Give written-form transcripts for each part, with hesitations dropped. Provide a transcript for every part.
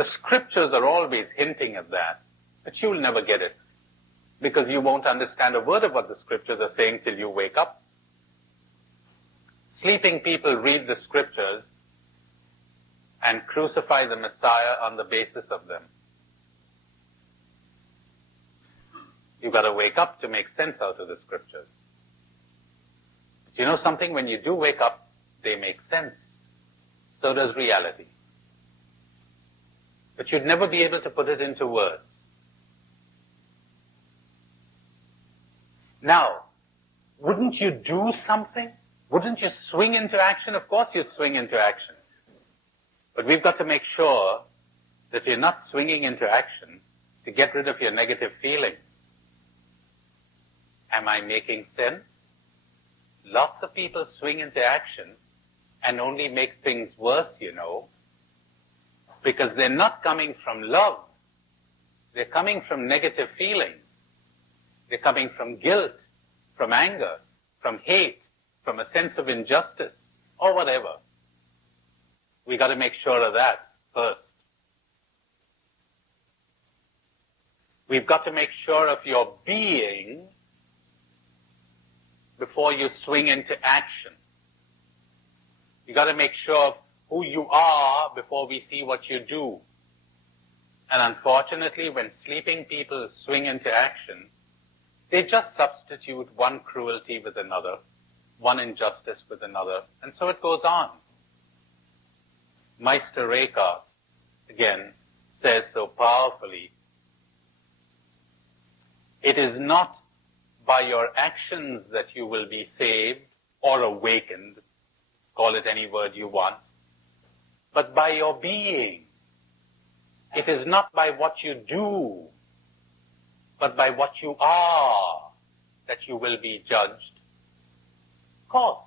The scriptures are always hinting at that, but you'll never get it, because you won't understand a word of what the scriptures are saying till you wake up. Sleeping people read the scriptures and crucify the Messiah on the basis of them. You've got to wake up to make sense out of the scriptures. But you know something? When you do wake up, they make sense. So does reality. But you'd never be able to put it into words. Now, wouldn't you do something? Wouldn't you swing into action? Of course you'd swing into action. But we've got to make sure that you're not swinging into action to get rid of your negative feelings. Am I making sense? Lots of people swing into action and only make things worse, you know, because they're not coming from love. They're coming from negative feelings. They're coming from guilt, from anger, from hate, from a sense of injustice, or whatever. We got to make sure of that first. We've got to make sure of your being before you swing into action. You got to make sure of who you are before we see what you do. And unfortunately, when sleeping people swing into action, they just substitute one cruelty with another, one injustice with another, and so it goes on. Meister Eckhart, again, says so powerfully, it is not by your actions that you will be saved or awakened, call it any word you want, but by your being. It is not by what you do, but by what you are that you will be judged. Of course.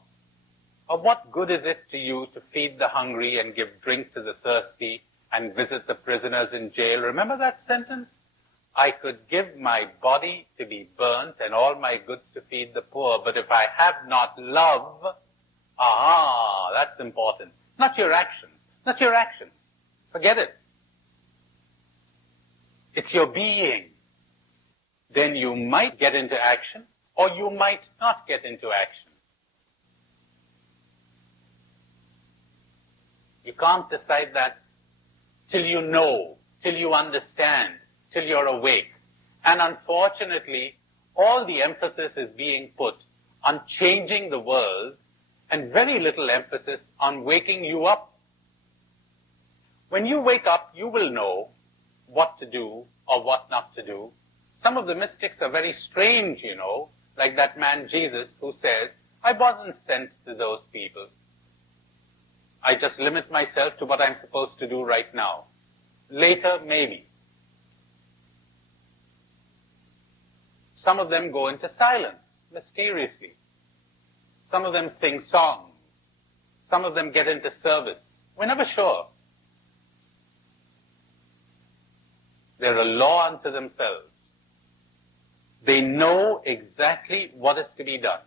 Of what good is it to you to feed the hungry and give drink to the thirsty and visit the prisoners in jail? Remember that sentence? I could give my body to be burnt and all my goods to feed the poor, but if I have not love, that's important. Not your actions. Not your actions. Forget it. It's your being. Then you might get into action, or you might not get into action. You can't decide that till you know, till you understand, till you're awake. And unfortunately, all the emphasis is being put on changing the world and very little emphasis on waking you up. When you wake up, you will know what to do or what not to do. Some of the mystics are very strange, you know, like that man Jesus who says, I wasn't sent to those people. I just limit myself to what I'm supposed to do right now. Later, maybe. Some of them go into silence, mysteriously. Some of them sing songs. Some of them get into service. We're never sure. They're a law unto themselves. They know exactly what is to be done.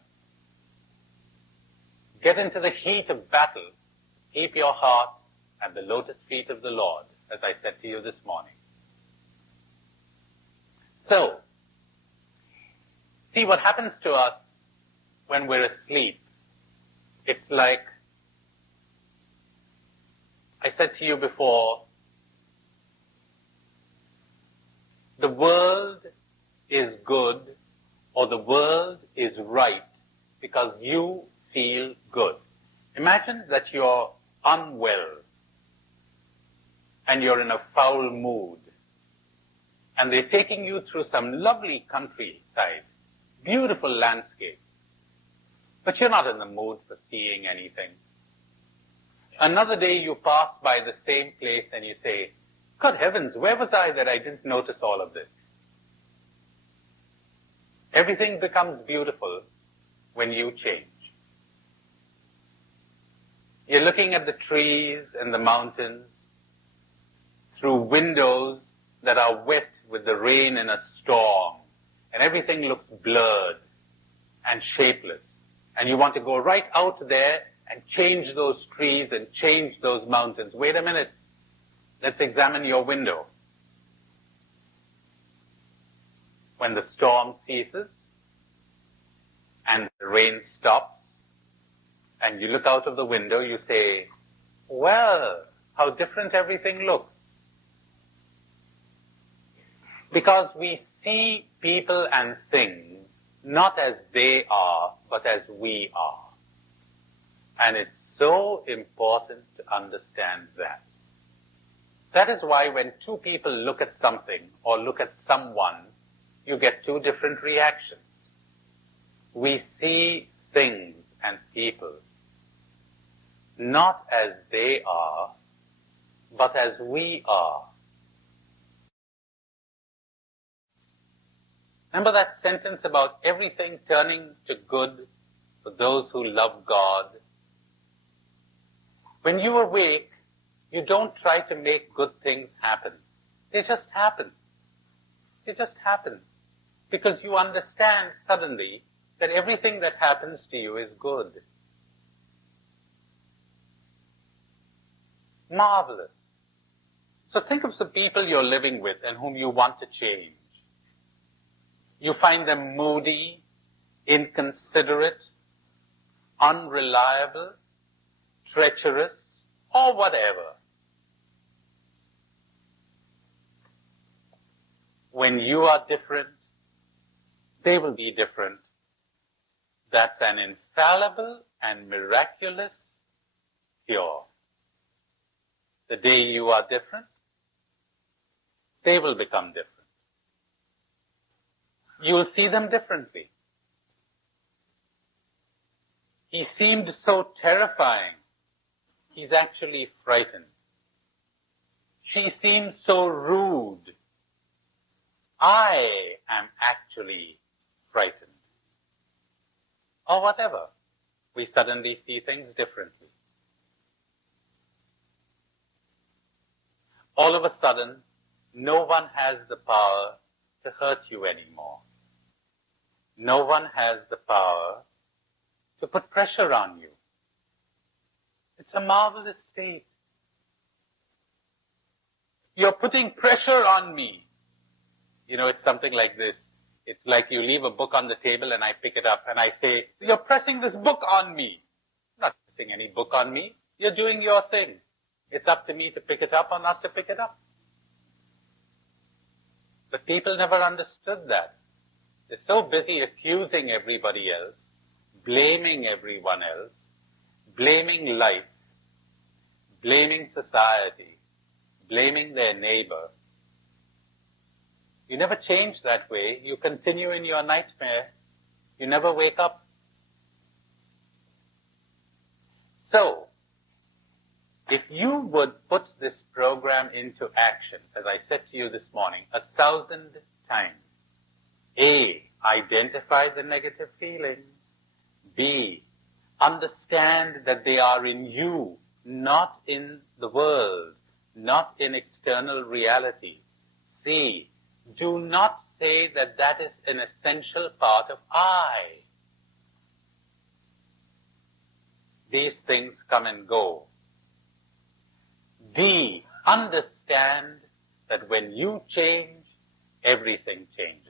Get into the heat of battle. Keep your heart at the lotus feet of the Lord, as I said to you this morning. So, see what happens to us when we're asleep. It's like, I said to you before, the world is good or the world is right because you feel good. Imagine that you're unwell and you're in a foul mood and they're taking you through some lovely countryside, beautiful landscape, but you're not in the mood for seeing anything. Another day you pass by the same place and you say, good heavens, where was I that I didn't notice all of this? Everything becomes beautiful when you change. You're looking at the trees and the mountains through windows that are wet with the rain in a storm, and everything looks blurred and shapeless. And you want to go right out there and change those trees and change those mountains. Wait a minute. Let's examine your window. When the storm ceases and the rain stops and you look out of the window, you say, well, how different everything looks. Because we see people and things not as they are, but as we are. And it's so important to understand that. That is why when two people look at something or look at someone, you get two different reactions. We see things and people not as they are, but as we are. Remember that sentence about everything turning to good for those who love God? When you awake, you don't try to make good things happen. They just happen. They just happen. Because you understand suddenly that everything that happens to you is good. Marvelous. So think of the people you're living with and whom you want to change. You find them moody, inconsiderate, unreliable, treacherous, or whatever. When you are different, they will be different. That's an infallible and miraculous cure. The day you are different, they will become different. You will see them differently. He seemed so terrifying. He's actually frightened. She seems so rude. I am actually frightened. Or whatever. We suddenly see things differently. All of a sudden, no one has the power to hurt you anymore. No one has the power to put pressure on you. It's a marvelous state. You're putting pressure on me. You know, it's something like this. It's like you leave a book on the table and I pick it up and I say, you're pressing this book on me. I'm not pressing any book on me. You're doing your thing. It's up to me to pick it up or not to pick it up. But people never understood that. They're so busy accusing everybody else, blaming everyone else, blaming life, blaming society, blaming their neighbor. You never change that way. You continue in your nightmare. You never wake up. So, if you would put this program into action, as I said to you this morning, 1,000 times, A, identify the negative feelings. B, understand that they are in you, not in the world, not in external reality. C, do not say that that is an essential part of I. These things come and go. D, understand that when you change, everything changes.